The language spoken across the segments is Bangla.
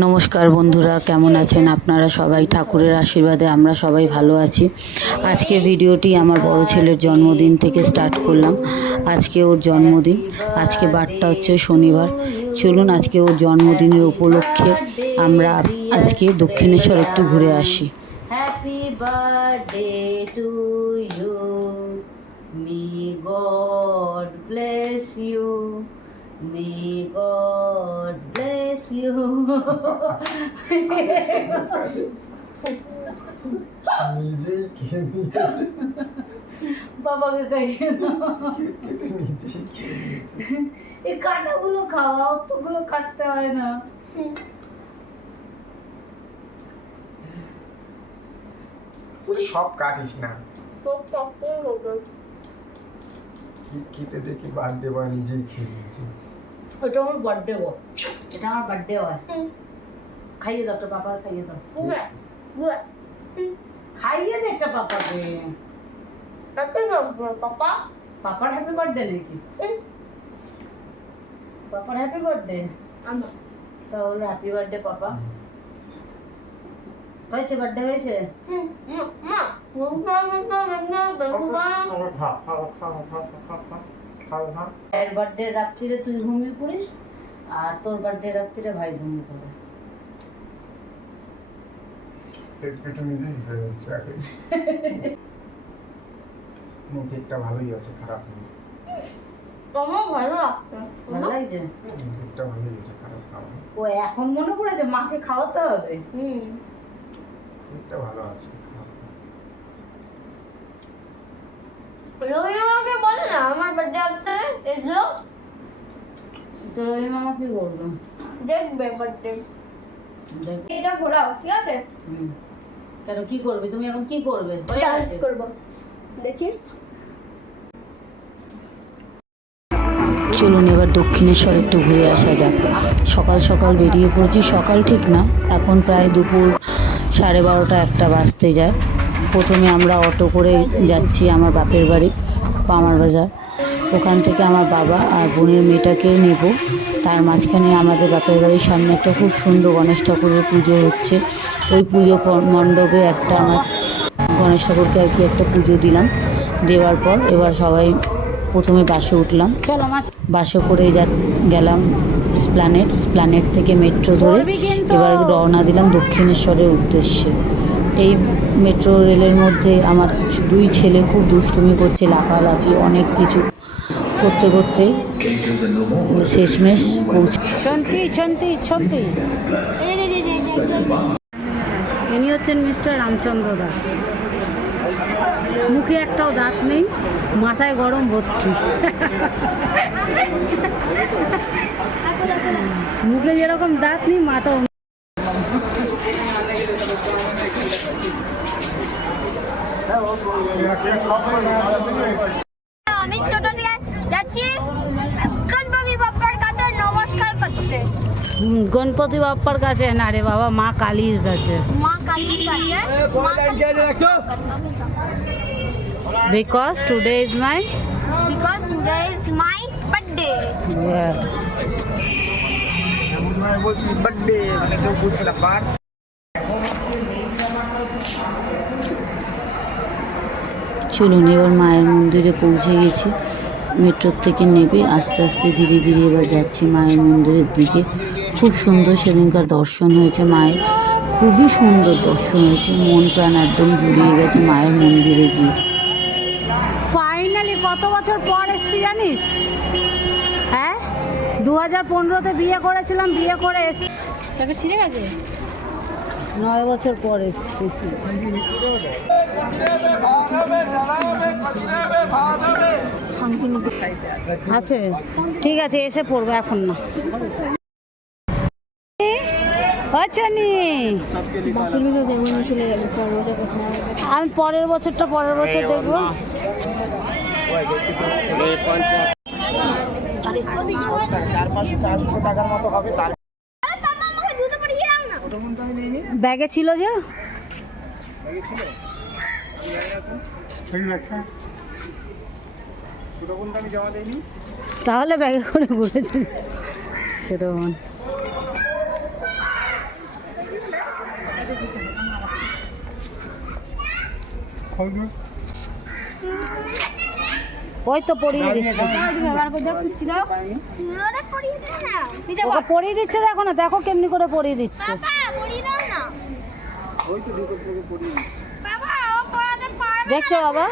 নমস্কার বন্ধুরা, কেমন আছেন আপনারা সবাই? ঠাকুরের আশীর্বাদে আমরা সবাই ভালো আছি। আজকে ভিডিওটি আমার বড় ছেলের জন্মদিন থেকে স্টার্ট করলাম। আজকে ওর জন্মদিন, আজকে বারটা হচ্ছে শনিবার। চলুন আজকে ওর জন্মদিনের উপলক্ষে আমরা আজকে দক্ষিণেশ্বর একটু ঘুরে আসি। Happy birthday to you, may God bless you, May God bless you. নিজেই খেয়ে নিয়েছে, বাবাকে খাইয়ে নিজেই খেয়ে নিয়েছে। এই কাটাগুলো খাওয়া, অতগুলো কাটতে হয় না। সব কাটিস না, কেটে দেখি বার্থডে বয় নিজেই খেয়ে নিয়েছে। ওটা আমার বার্থডে বয়, এটা আমার বার্থডে হয়। খাইয়ে দাও, পাপা খাইয়ে দাও, খাইয়ে দে একটা পাপাকে। পাপার হ্যাপি বার্থডে নাকি? পাপার হ্যাপি বার্থডে, তাহলে হ্যাপি বার্থডে পাপা। হয়েছে, বার্থডে হয়েছে। এর বার্থডে রাত্রিরে তুই ঘুমিয়ে পড়িস, আর তোর বার্থডে রাত্রিরে ভাই ঘুমিয়ে পড়ে। কেকটা ভালোই আছে, খারাপ নেই। ভালো লাগছে, কেকটা ভালোই আছে, খারাপ না। ও এখন মনে পড়েছে মাকে খাওয়াতে হবে। কেকটা ভালো আছে, খারাপ না। রবি মামাকে বলে না আমার বার্থডে আসছে, এসো। তো রবি মামা কি করবে? দেখবে বার্থডে, এটা ঘোরাও, ঠিক আছে? কেন কি করবে তুমি এখন? কি করবে? ডান্স করব, দেখি। চলুন এবার দক্ষিণেশ্বর একটু ঘুরে আসা যাক। সকাল সকাল বেরিয়ে পড়েছি, সকাল ঠিক না, এখন প্রায় দুপুর 12:30 একটা বাজতে যায়। প্রথমে আমরা অটো করে যাচ্ছি আমার বাপের বাড়ি পামার বাজার। ওখান থেকে আমার বাবা আর বোনের মেয়েটাকে নেব। তার মাঝখানে আমাদের বাপের বাড়ির সামনে একটা খুব সুন্দর গণেশ ঠাকুরের পুজো হচ্ছে। ওই পুজো মণ্ডপে একটা আমার গণেশ ঠাকুরকে আর কি একটা পুজো দিলাম। দেওয়ার পর এবার সবাই প্রথমে বাসে উঠলাম, বাসে করে গেলাম স্প্ল্যানেড থেকে মেট্রো ধরে এবার রওনা দিলাম দক্ষিণেশ্বরের উদ্দেশ্যে। এই মেট্রো রেলের মধ্যে আমার দুই ছেলে খুব দুষ্টুমি করছে, লাফালাফি অনেক কিছু করতে করতে শেষমেশ পৌঁছে। ইনি হচ্ছেন মিস্টার রামচন্দ্র দাস। মুখে একটাও দাঁত নেই, মাথায় গরম ভর্তি। মুখে যেরকম দাঁত নেই, মাথাও। আমি টোটো দিয়ে যাচ্ছি গণপতি বাপ্পার কাছে নমস্কার করতে। গণপতি বাপ্পার কাছে না রে বাবা, মা কালীর কাছে। মা কালীর কাছে, Because today is my birthday. yes. বলছি বার্থডে মানে কেউ বুঝবে না। চলুন এবার মায়ের মন্দিরে পৌঁছে গেছি। মেট্রোর থেকে নেবে আস্তে আস্তে ধীরে ধীরে এবার যাচ্ছি মায়ের মন্দিরের দিকে। খুব সুন্দর সেদিনকার দর্শন হয়েছে মায়ের, খুবই সুন্দর দর্শন হয়েছে, মন প্রাণ একদম জুড়িয়ে গেছে মায়ের মন্দিরে গিয়ে। ফাইনালি কত বছর পর এসছি জানিস? হ্যাঁ, 2015-তে বিয়ে করেছিলাম, বিয়ে করে তোকে ছিঁড়ে গেছে? 9 বছর পর এসছি। আছে, ঠিক আছে, এসে পড়বো, এখন না। আমি পরের বছর দেখবো। ব্যাগে ছিল যে, তাহলে ব্যাগে করে বলেছি সেটা। ওই তো পরিয়ে দিচ্ছে, ওকে পরিয়ে দিচ্ছে, দেখো না, দেখো কেমনি করে পরিয়ে দিচ্ছে। দেখছো বাবা?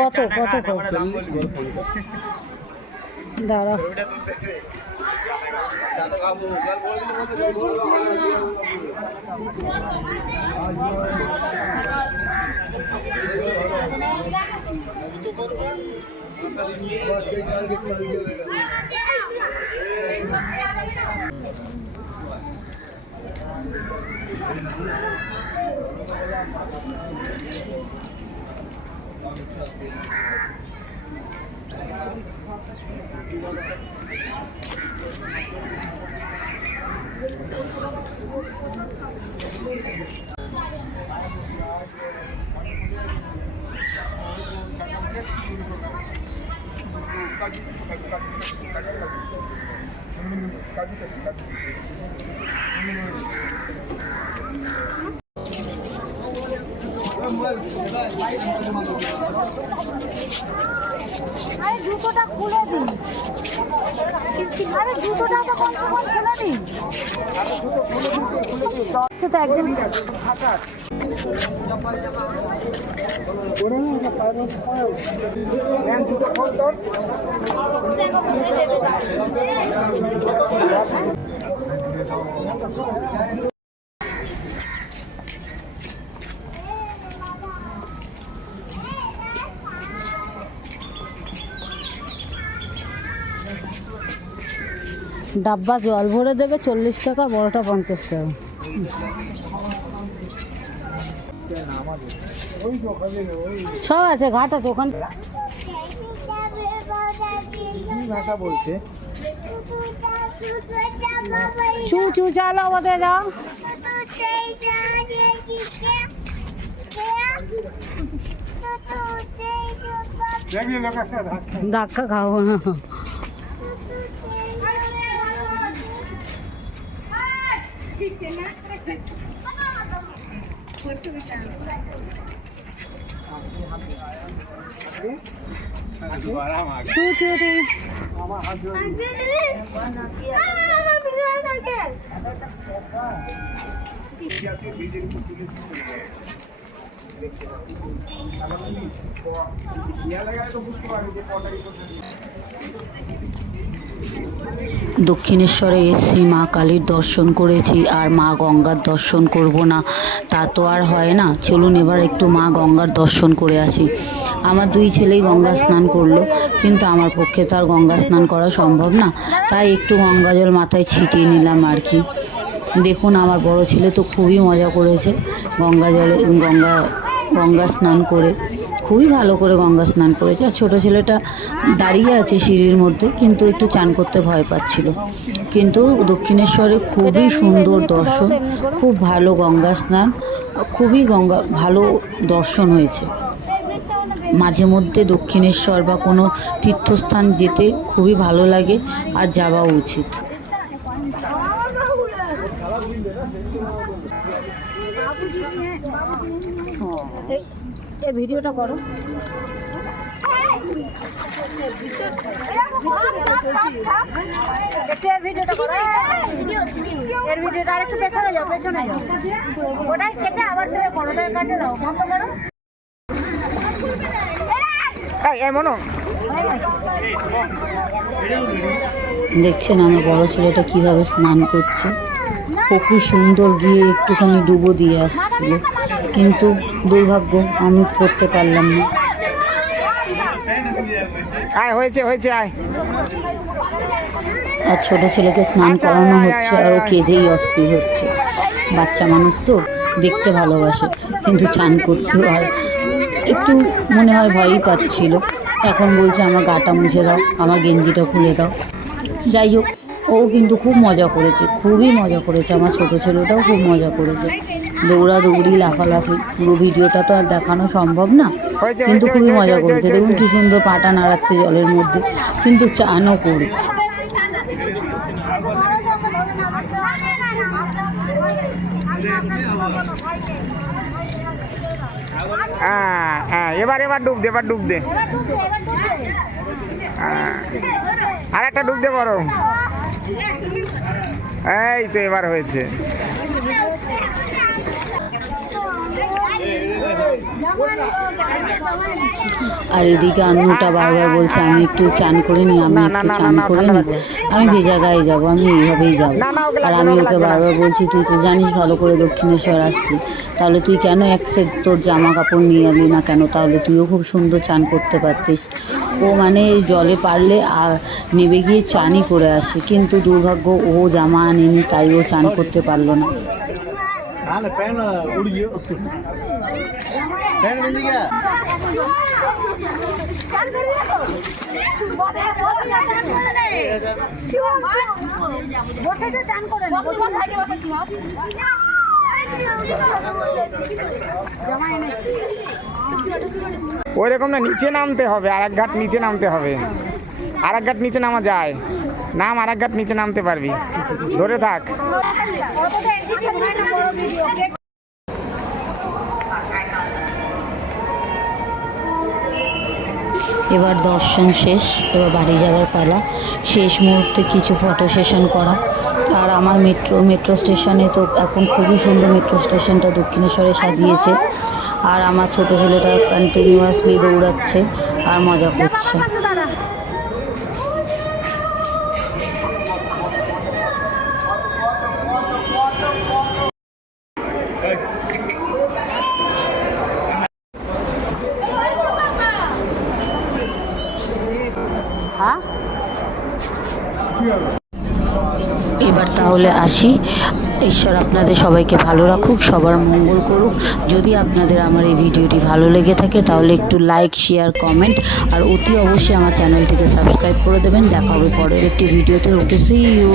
কত কত করছে দাঁড়া। আরে জুতোটা খুলে দিন, আরে জুতোটা তো কম খুলে দিন। তো একদম ডাব্বা জল ভরে দেবে 40 টাকা, বড়টা 50 টাকা। সব আছে, ঘাট আছে ওখানে। ভাষা বলছে চু চু চালো ওদের যাও। ধাক্কা খাবো না। দক্ষিণেশ্বরে এসছি, মা কালীর দর্শন করেছি, আর মা গঙ্গার দর্শন করব না তা তো আর হয় না। চলুন এবার একটু মা গঙ্গার দর্শন করে আসি। আমার দুই ছেলেই গঙ্গা স্নান করলো, কিন্তু আমার পক্ষে তো আর গঙ্গা স্নান করা সম্ভব না, তাই একটু গঙ্গা জল মাথায় ছিটিয়ে নিলাম আর কি। দেখুন আমার বড় ছেলে তো খুবই মজা করেছে গঙ্গা জলে, গঙ্গা স্নান করে খুবই ভালো করে গঙ্গা স্নান করেছে। আর ছোটো ছেলেটা দাঁড়িয়ে আছে সিঁড়ির মধ্যে, কিন্তু একটু চান করতে ভয় পাচ্ছিল। কিন্তু দক্ষিণেশ্বরে খুবই সুন্দর দর্শন, খুব ভালো গঙ্গা স্নান, খুবই ভালো দর্শন হয়েছে। মাঝে মধ্যে দক্ষিণেশ্বর বা কোনো তীর্থস্থান যেতে খুবই ভালো লাগে, আর যাওয়া উচিত। এই ভিডিওটা করো। এর ভিডিওটা আরেকটু পেছনে যাও, পেছনে যাও, ওটাই কেটে আবার তুমি কোনোটাই কাটে দাও, বন্ধ করো। দেখছেন আমার বড় ছেলেটা কিভাবে স্নান করছে, খুব সুন্দর, গিয়ে একটুখানি ডুবো দিয়ে আসছিল, কিন্তু দুর্ভাগ্য আমি করতে পারলাম না। হয়েছে হয়েছে আয়। আর ছোট ছেলেকে স্নান করানো হচ্ছে, আর ও কেঁদেই অস্থির হচ্ছে। বাচ্চা মানুষ তো দেখতে ভালোবাসে, কিন্তু চান করতেও আর একটু মনে হয় ভয়ই পাচ্ছিল। এখন বলছে আমার গাটা মুছে দাও, আমার গেঞ্জিটা খুলে দাও। যাই হোক, ও কিন্তু খুব মজা করেছে, খুবই মজা করেছে। আমার ছোটো ছেলেটাও খুব মজা করেছে, দৌড়াদৌড়ি লাফালাফি। পুরো ভিডিওটা তো আর দেখানো সম্ভব না, কিন্তু খুবই মজা করেছে। দেখুন কি সুন্দর পাটা নাড়াচ্ছে জলের মধ্যে, কিন্তু চানও করে। এবার ডুব দে আর একটা ডুব দে বড়। এই তো এবার হয়েছে। আর এদিকে আন্নুটা বারবার বলছে আমি একটু চান করে নিই, আমি একটু চান করে নিই, আমি ভেজা গায়ে যাবো, আমি এইভাবেই যাবো। আর আমি ওকে বারবার বলছি তুই তো জানিস ভালো করে দক্ষিণেশ্বর আসছি, তাহলে তুই কেন এক সেট তোর জামা কাপড় নিয়ে এলি না কেন, তাহলে তুইও খুব সুন্দর চান করতে পারতিস। ও মানে জলে পারলে আর নেবে গিয়ে চানই করে আসে, কিন্তু দুর্ভাগ্য ও জামা আনেনি, তাই ও চান করতে পারলো না। ওই রকম না, নিচে নামতে হবে, আর এক ঘাট নিচে নামতে হবে। আর এক ঘাট নিচে নামা যায়, নাম আর এক ঘাট নিচে নামতে পারবি, ধরে থাক। এবার দর্শন শেষ, এবার বাড়ি যাওয়ার পালা। শেষ মুহূর্তে কিছু ফটো সেশন করা। আর আমার মেট্রো স্টেশনে তো এখন খুবই সুন্দর মেট্রো স্টেশনটা দক্ষিণেশ্বরে সাজিয়েছে। আর আমার ছোটো ছেলেটা কন্টিনিউয়াসলি দৌড়াচ্ছে আর মজা করছে। এবার তাহলে আসি। ঈশ্বর আপনাদের সবাইকে ভালো রাখুক, সবার মঙ্গল করুক। যদি আপনাদের আমার এই ভিডিওটি ভালো লেগে থাকে তাহলে একটু লাইক, শেয়ার, কমেন্ট আর অতি অবশ্যই আমার চ্যানেলটিকে সাবস্ক্রাইব করে দেবেন। দেখা হবে পরের একটি ভিডিওতে। ওকে, সি ইউ।